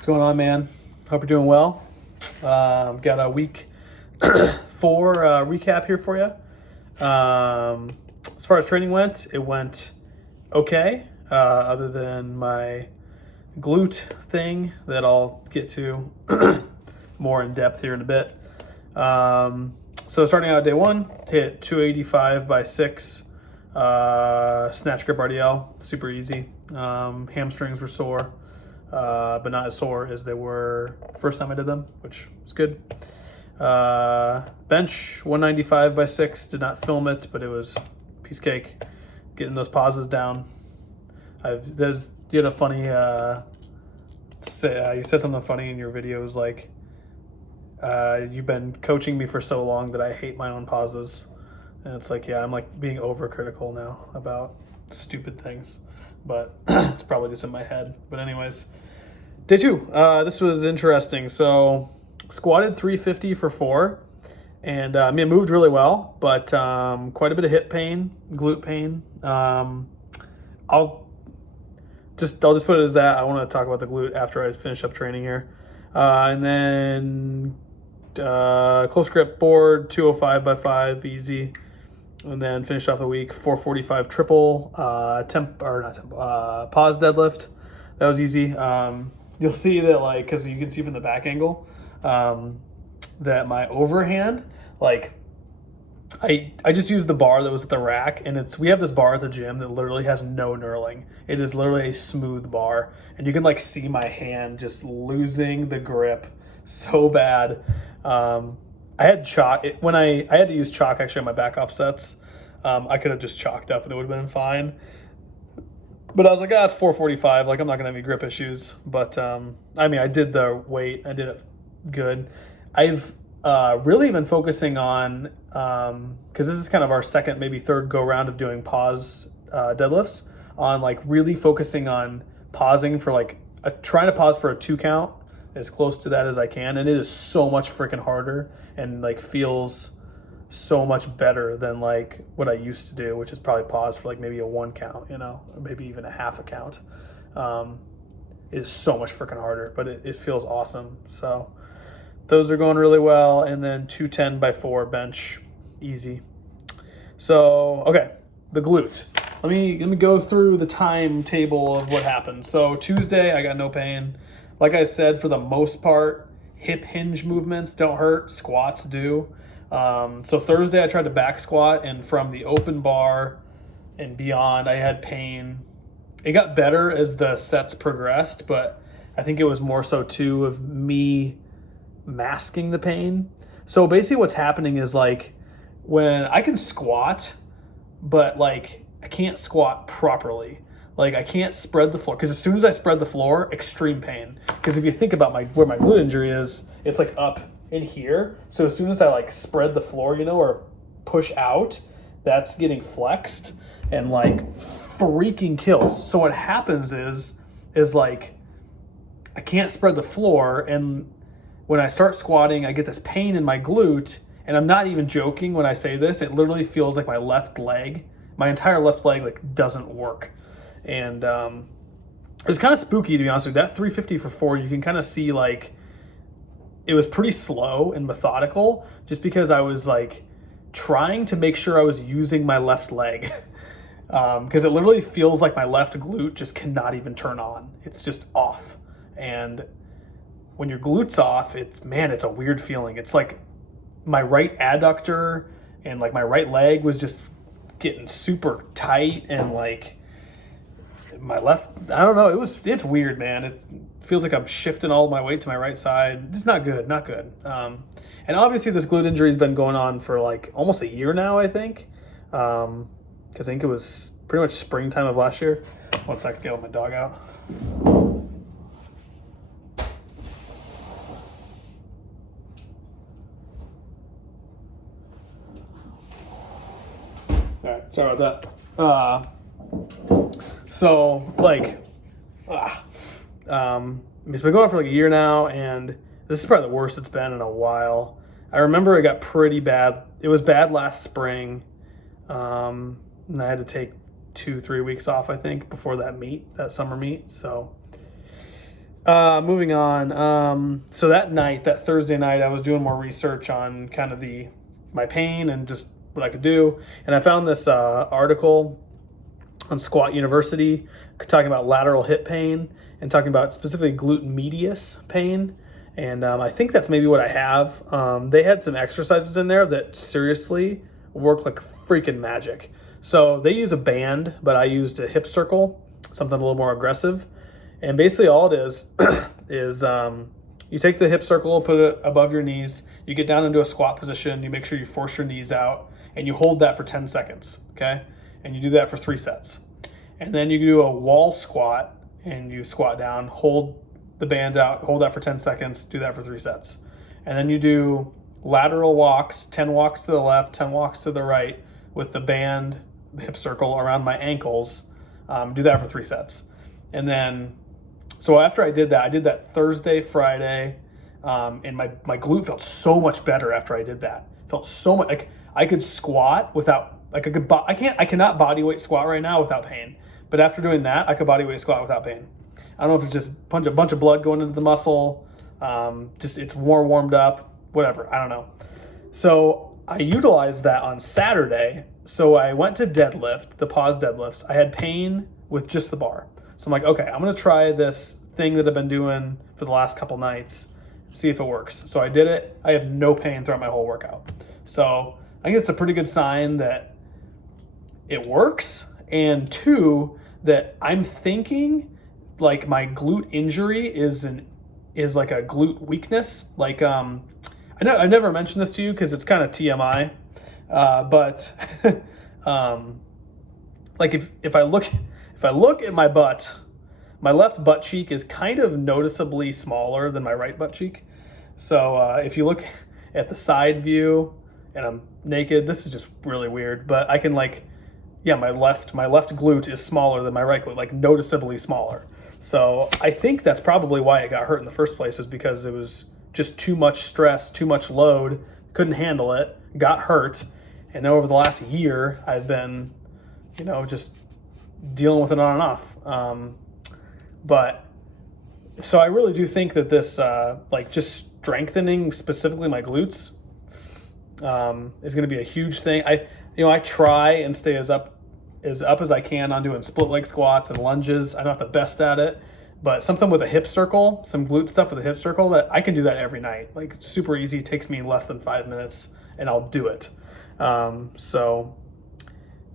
What's going on, man? Hope you're doing well. Got a week 4 recap here for you. As far as training went, it went okay, other than my glute thing that I'll get to more in depth here in a bit. So starting out day 1, hit 285 by 6, snatch grip RDL, super easy. Hamstrings were sore. But not as sore as they were first time I did them, which was good. Bench 195 by 6, did not film it, but it was piece cake. Getting those pauses down. You had a funny, you said something funny in your videos, like, you've been coaching me for so long that I hate my own pauses. And it's like, yeah, I'm like being overcritical now about stupid things, but it's probably just in my head. But anyways, day 2, this was interesting. So squatted 350 for 4, and I mean, it moved really well, but quite a bit of hip pain, glute pain. I'll just put it as that. I want to talk about the glute after I finish up training here. And then close grip board 205 by 5, easy. And then finish off the week 445 triple pause deadlift. That was easy. You'll see that, like, because you can see from the back angle, that my overhand, like, I just used the bar that was at the rack, and we have this bar at the gym that literally has no knurling. It is literally a smooth bar, and you can like see my hand just losing the grip so bad. I had chalk when I had to use chalk actually on my back off sets. I could have just chalked up and it would have been fine. But I was like, it's 445. Like, I'm not going to have any grip issues. But, I mean, I did the weight. I did it good. I've really been focusing on, because this is kind of our second, maybe third go round of doing pause deadlifts, on like really focusing on pausing for like, trying to pause for a 2 count as close to that as I can. And it is so much freaking harder and like feels so much better than like what I used to do, which is probably pause for like maybe a 1 count, or maybe even a half a count. It is so much freaking harder, but it feels awesome. So those are going really well. And then 210 by 4 bench, easy. So, okay, the glute. Let me go through the timetable of what happened. So Tuesday, I got no pain. Like I said, for the most part, hip hinge movements don't hurt, squats do. So Thursday I tried to back squat, and from the open bar and beyond, I had pain. It got better as the sets progressed, but I think it was more so too of me masking the pain. So basically what's happening is, like, when I can squat, but like I can't squat properly. Like, I can't spread the floor, because as soon as I spread the floor, extreme pain. Because if you think about where my glute injury is, it's like up in here. So as soon as I like spread the floor, or push out, that's getting flexed and like freaking kills. So what happens is like I can't spread the floor, and when I start squatting, I get this pain in my glute, and I'm not even joking when I say this. It literally feels like my entire left leg like doesn't work. And it was kind of spooky, to be honest with you. That 350 for 4, you can kind of see like it was pretty slow and methodical, just because I was like trying to make sure I was using my left leg. Because it literally feels like my left glute just cannot even turn on. It's just off. And when your glute's off, it's a weird feeling. It's like my right adductor and like my right leg was just getting super tight, and like my left, I don't know, it's weird, man. It feels like I'm shifting all of my weight to my right side. It's not good. And obviously this glute injury has been going on for like almost a year now, I think. Because I think it was pretty much springtime of last year. Once I could get my dog out. All right, sorry about that. So like, it's been going on for like a year now, and this is probably the worst it's been in a while. I remember it got pretty bad. It was bad last spring, and I had to take 2-3 weeks off, I think, before that summer meet. So Moving on. So that night, that Thursday night, I was doing more research on kind of my pain and just what I could do, and I found this article on Squat University talking about lateral hip pain and talking about specifically glute medius pain. And I think that's maybe what I have. They had some exercises in there that seriously work like freaking magic. So they use a band, but I used a hip circle, something a little more aggressive. And basically all it is is you take the hip circle, put it above your knees, you get down into a squat position, you make sure you force your knees out, and you hold that for 10 seconds, okay? And you do that for 3 sets. And then you do a wall squat, and you squat down, hold the band out, hold that for 10 seconds, do that for 3 sets. And then you do lateral walks, 10 walks to the left, 10 walks to the right, with the band, the hip circle around my ankles. Do that for 3 sets. And then, so after I did that Thursday, Friday, and my glute felt so much better after I did that. Felt so much, like I could squat without, like I cannot body weight squat right now without pain. But after doing that, I could body weight squat without pain. I don't know if it's just a bunch of blood going into the muscle, just it's more warmed up, whatever, I don't know. So I utilized that on Saturday. So I went to deadlift, the pause deadlifts. I had pain with just the bar. So I'm like, okay, I'm gonna try this thing that I've been doing for the last couple nights, see if it works. So I did it. I have no pain throughout my whole workout. So I think it's a pretty good sign that it works. And 2, that I'm thinking like my glute injury is like a glute weakness. Like I never mentioned this to you because it's kind of TMI, but like if I look at my butt, my left butt cheek is kind of noticeably smaller than my right butt cheek. So if you look at the side view and I'm naked, this is just really weird, but I can my left glute is smaller than my right glute, like noticeably smaller. So I think that's probably why it got hurt in the first place, is because it was just too much stress, too much load, couldn't handle it, got hurt. And then over the last year, I've been, just dealing with it on and off. But so I really do think that this, just strengthening specifically my glutes, is going to be a huge thing. I try and stay as up as I can on doing split leg squats and lunges. I'm not the best at it, but something with a hip circle, some glute stuff with a hip circle, that I can do that every night. Like super easy. It takes me less than 5 minutes and I'll do it. But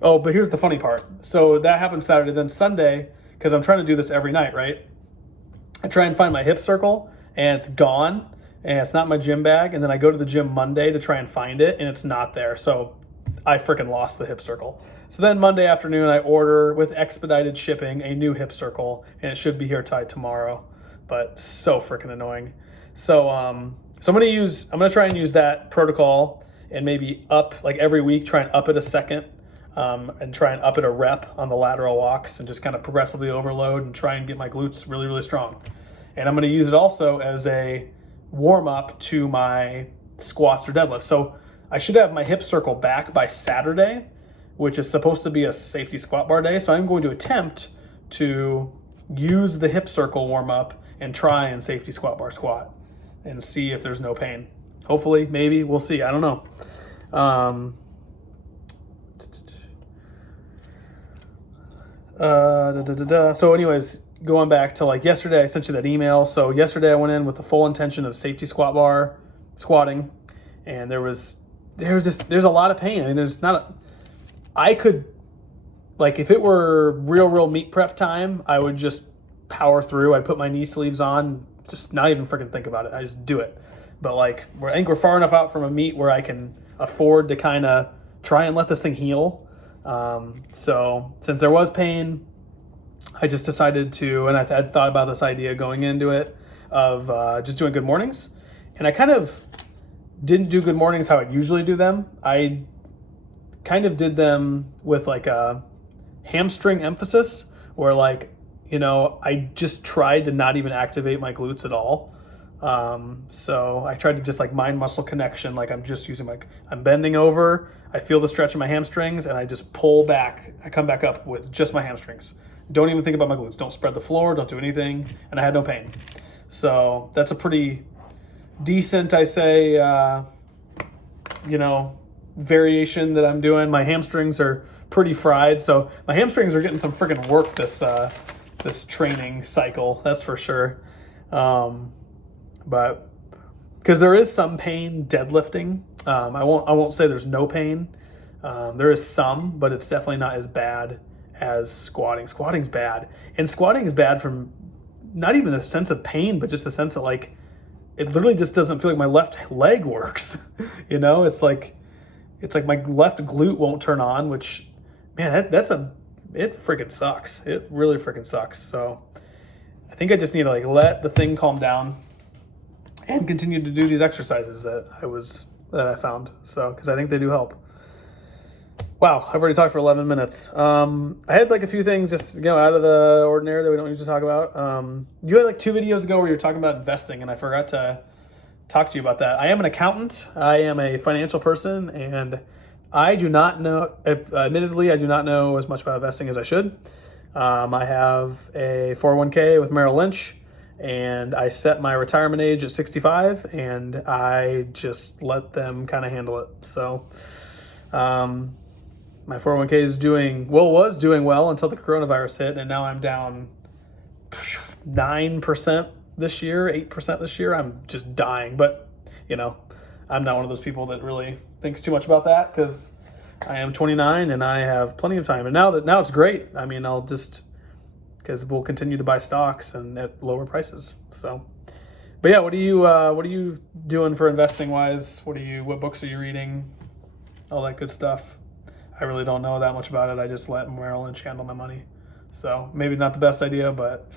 here's the funny part. So that happened Saturday, then Sunday, because I'm trying to do this every night, right? I try and find my hip circle and it's gone and it's not in my gym bag. And then I go to the gym Monday to try and find it and it's not there. So I freaking lost the hip circle. So then Monday afternoon, I order with expedited shipping a new hip circle, and it should be here by tomorrow. But so freaking annoying. So I'm gonna try and use that protocol and maybe up like every week, try and up it a second, and try and up it a rep on the lateral walks, and just kind of progressively overload and try and get my glutes really, really strong. And I'm gonna use it also as a warm up to my squats or deadlifts. So I should have my hip circle back by Saturday, which is supposed to be a safety squat bar day. So I'm going to attempt to use the hip circle warm up and try and safety squat bar squat and see if there's no pain. Hopefully, maybe, we'll see. I don't know. So anyways, going back to yesterday, I sent you that email. So yesterday I went in with the full intention of safety squat bar squatting, and there's a lot of pain. I mean, I could, if it were real meat prep time, I would just power through. I'd put my knee sleeves on, just not even freaking think about it. I just do it. But I think we're far enough out from a meet where I can afford to kind of try and let this thing heal. So since there was pain, I just decided to, and I had thought about this idea going into it of just doing good mornings. And I kind of didn't do good mornings how I'd usually do them. I kind of did them with a hamstring emphasis, where I just tried to not even activate my glutes at all. So I tried to just mind muscle connection. I'm just using I'm bending over, I feel the stretch in my hamstrings, and I just pull back. I come back up with just my hamstrings. Don't even think about my glutes. Don't spread the floor. Don't do anything. And I had no pain. So that's a pretty decent, I say, variation that I'm doing. My hamstrings are pretty fried. So my hamstrings are getting some freaking work this training cycle. That's for sure. But because there is some pain deadlifting. I won't say there's no pain. There is some, but it's definitely not as bad as squatting. Squatting's bad. And squatting is bad from not even the sense of pain, but just the sense that like it literally just doesn't feel like my left leg works. It's like my left glute won't turn on, which, man, it freaking sucks. It really freaking sucks. So I think I just need to like let the thing calm down and continue to do these exercises that I found. So, because I think they do help. Wow, I've already talked for 11 minutes. I had like a few things just out of the ordinary that we don't usually talk about. You had like 2 videos ago where you were talking about investing, and I forgot to talk to you about that. I am an accountant. I am a financial person, and I do not know. Admittedly, I do not know as much about investing as I should. I have a 401k with Merrill Lynch, and I set my retirement age at 65, and I just let them kind of handle it. So, my 401k was doing well until the coronavirus hit, and now I'm down 9% this year, 8% this year. I'm just dying, but I'm not one of those people that really thinks too much about that because I am 29 and I have plenty of time. And now it's great. I mean, because we'll continue to buy stocks and at lower prices. So, but yeah, what are you doing for investing wise? What books are you reading? All that good stuff. I really don't know that much about it. I just let Merrill Lynch handle my money. So maybe not the best idea, but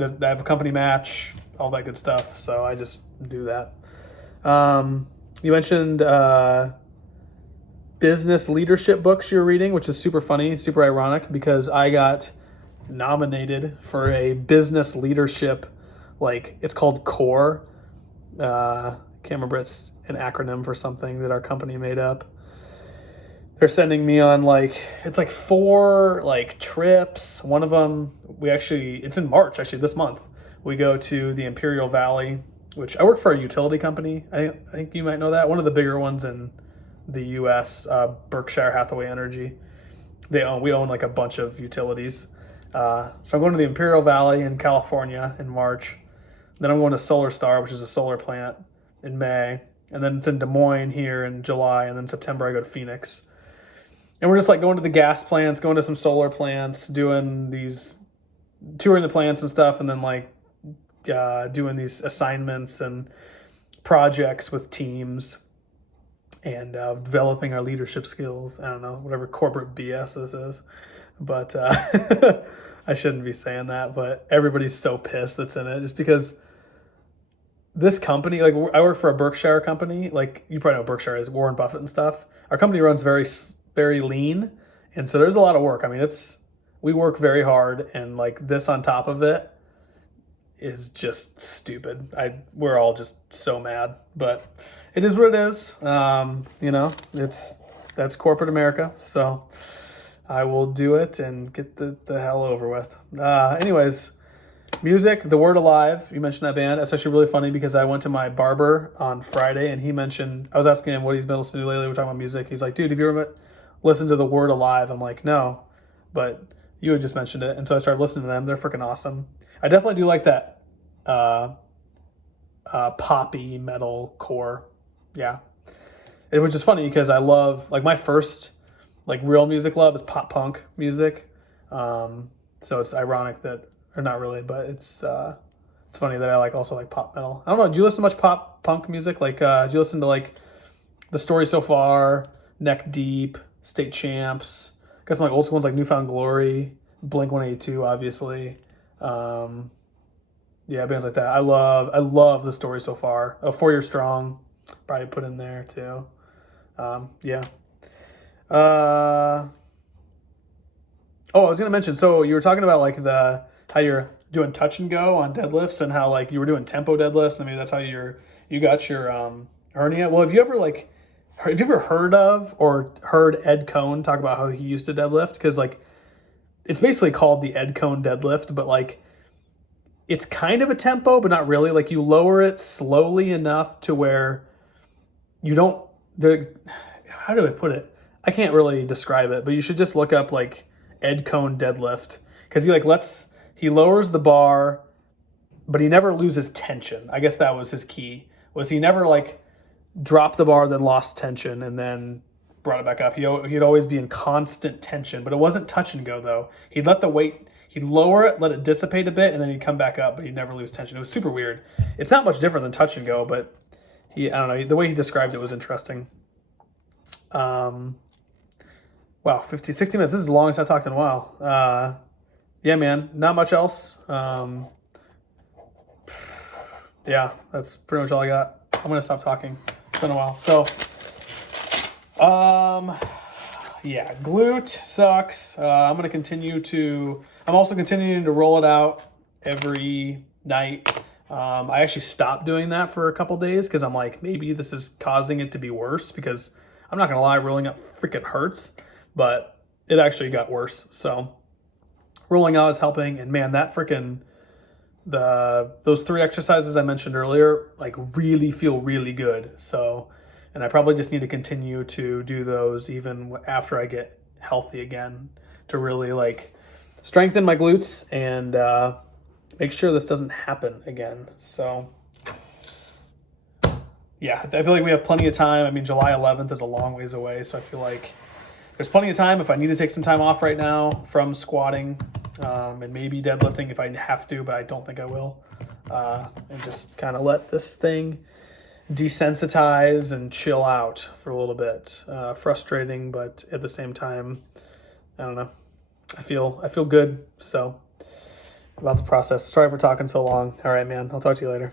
I have a company match, all that good stuff. So I just do that. You mentioned business leadership books you're reading, which is super funny, super ironic, because I got nominated for a business leadership, it's called CORE. Can't remember, it's an acronym for something that our company made up. They're sending me on it's 4 trips. One of them, it's in March, actually, this month. We go to the Imperial Valley, which I work for a utility company. I think you might know that. One of the bigger ones in the U.S., Berkshire Hathaway Energy. We own a bunch of utilities. So I'm going to the Imperial Valley in California in March. Then I'm going to Solar Star, which is a solar plant, in May. And then it's in Des Moines here in July. And then September I go to Phoenix. And we're just going to the gas plants, going to some solar plants, touring the plants and stuff, and then doing these assignments and projects with teams and developing our leadership skills. I don't know, whatever corporate BS this is. But I shouldn't be saying that, but everybody's so pissed that's in it just because this company, I work for a Berkshire company, you probably know what Berkshire is, Warren Buffett and stuff. Our company runs very, very lean, and so there's a lot of work. I mean, we work very hard, and this on top of it is just stupid. We're all just so mad, but it is what it is. That's corporate America, so I will do it and get the hell over with. Anyways, music, The Word Alive. You mentioned that band. That's actually really funny because I went to my barber on Friday and I was asking him what he's been listening to lately. We're talking about music. He's like, dude, have you ever listened to The Word Alive? I'm like, no, but you had just mentioned it. And so I started listening to them. They're freaking awesome. I definitely do like that poppy metal core. Yeah. Which is funny because I love, my first real music love is pop punk music. So it's ironic that, or not really, but it's funny that I also like pop metal. I don't know. Do you listen to much pop punk music? Do you listen to The Story So Far, Neck Deep, State Champs? Got some old school ones like Newfound Glory, Blink-182, obviously. Yeah, bands like that. I love The Story So Far. 4 Year Strong, probably put in there too. Yeah. I was gonna mention. So you were talking about how you're doing touch and go on deadlifts and how you were doing tempo deadlifts. I mean, that's how you got your hernia. Well, have you ever heard of or heard Ed Cohn talk about how he used to deadlift? Because it's basically called the Ed Coan deadlift, but like it's kind of a tempo, but not really. Like you lower it slowly enough to where you don't, how do I put it? I can't really describe it, but you should just look up like Ed Coan deadlift, because he lowers the bar, but he never loses tension. I guess that was his key, was he never like dropped the bar, then lost tension, and then brought it back up. He'd always be in constant tension, but it wasn't touch and go though. He'd let the weight, he'd lower it, let it dissipate a bit, and then he'd come back up, but he'd never lose tension. It was super weird. It's not much different than touch and go, but I don't know, the way he described it was interesting. Wow, 50, 60 minutes. This is the longest I've talked in a while. Yeah, man, not much else. Yeah, that's pretty much all I got. I'm gonna stop talking. It's been a while. So, yeah, glute sucks. I'm also continuing to roll it out every night. I actually stopped doing that for a couple days because I'm like, maybe this is causing it to be worse, because I'm not gonna lie, rolling out freaking hurts, but it actually got worse. So rolling out is helping, and man, that freaking those 3 exercises I mentioned earlier like really feel really good. So, and I probably just need to continue to do those even after I get healthy again, to really like strengthen my glutes and make sure this doesn't happen again. So yeah, I feel like we have plenty of time. I mean, July 11th is a long ways away, so I feel like there's plenty of time if I need to take some time off right now from squatting, and maybe deadlifting if I have to, but I don't think I will. And just kind of let this thing desensitize and chill out for a little bit. Frustrating, but at the same time, I don't know. I feel good. So about the process. Sorry for talking so long. All right, man. I'll talk to you later.